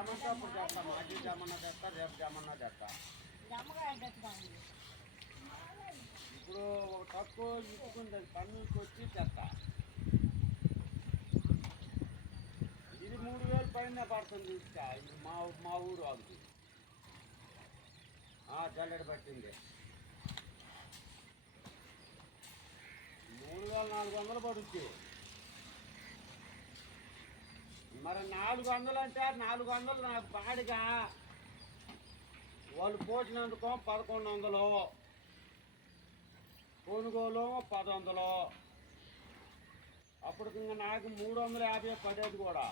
రమ్మంటే అప్పుడు చేస్తా మాజీ జమన్నా చేస్తా రేపు జమన్నా చేస్తా ఇప్పుడు ఒక తక్కువ ఇచ్చుకుంది పన్నుకి వచ్చి చేస్తా ఇది మూడు వేలు పైన పడుతుంది ఇస్తా ఇది మా మా ఊరు అది జల్లెడ పట్టింది మూడు వేల నాలుగు వందలు పడుద్ది. మరి నాలుగు వందలు అంటే నాలుగు వందలు నాకు పాడిగా. వాళ్ళు పోసినందుకు పదకొండు వందలు. కొనుగోలు పది వందలు అప్పుడు ఇంకా నాకు మూడు వందల యాభై పడేది కూడా.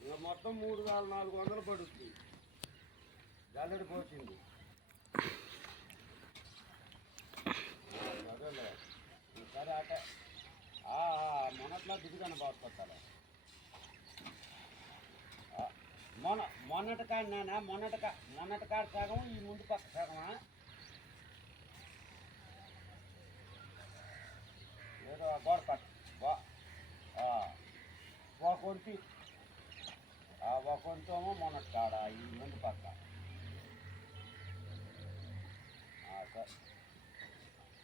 ఇంకా మొత్తం మూడు వేల నాలుగు వందలు పడుతుంది. గల్లడి పోసింది. సరే అట మొన్నట్లో దిగుదాను బాగుపడతాను మొన్న మొన్నటి కాడ నాన్న మొన్నటి కా మొన్నటి కాడు సగం ఈ ముందు పక్క సగమా? ఏదో గోడ పక్క ఒకటి ఒకటితోమో మొన్నటి కాడ ఈ ముందు పక్క. సరే సరే సరే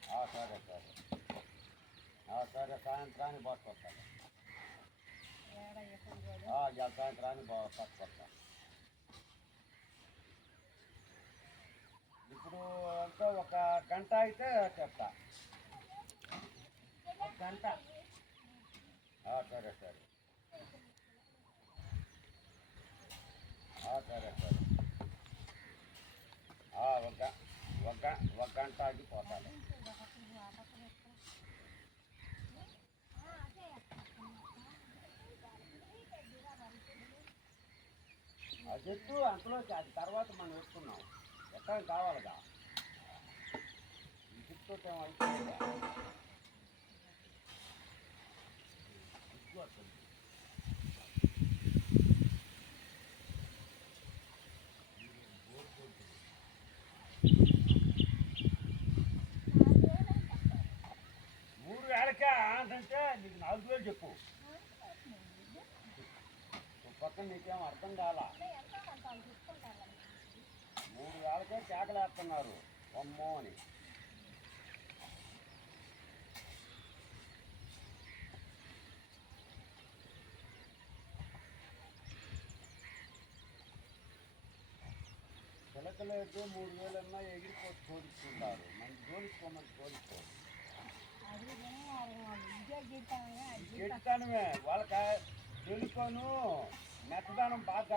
ఆ, సరే సాయంత్రానికి పట్టుకొస్తాను ఏడ ఎప్పుడు కూడా ఆ, ఇవాళ సాయంత్రానికి బాగా పట్టుకొస్తా ఇప్పుడు అంతా ఒక గంట అయితే చెప్తా. గంట? సరే సరే. సరే సరే. ఒక ఒక ఒక గంట ఆగిపోతాను ఆ చెట్టు అంతలో అది తర్వాత మనం వేసుకున్నాం. ఎక్కడ కావాలిగా ఈ చెట్టు మూడు వేలకే అంటే నీకు నాలుగు వేలు చెప్పు. పక్కన నీకేం అర్థం కాలా? మూడు వేలకే కేకలేస్తున్నారు అమ్మో అని. చిలకలేదు మూడు వేలన్నా ఎగిరిపోయి జోడించుకుంటారు మన జోడించుకోమని జోడించుకోరు అది ఇదే గీతామే అది చెడుతనమే వాళ్ళకి తెలుసుకోను मतदान बात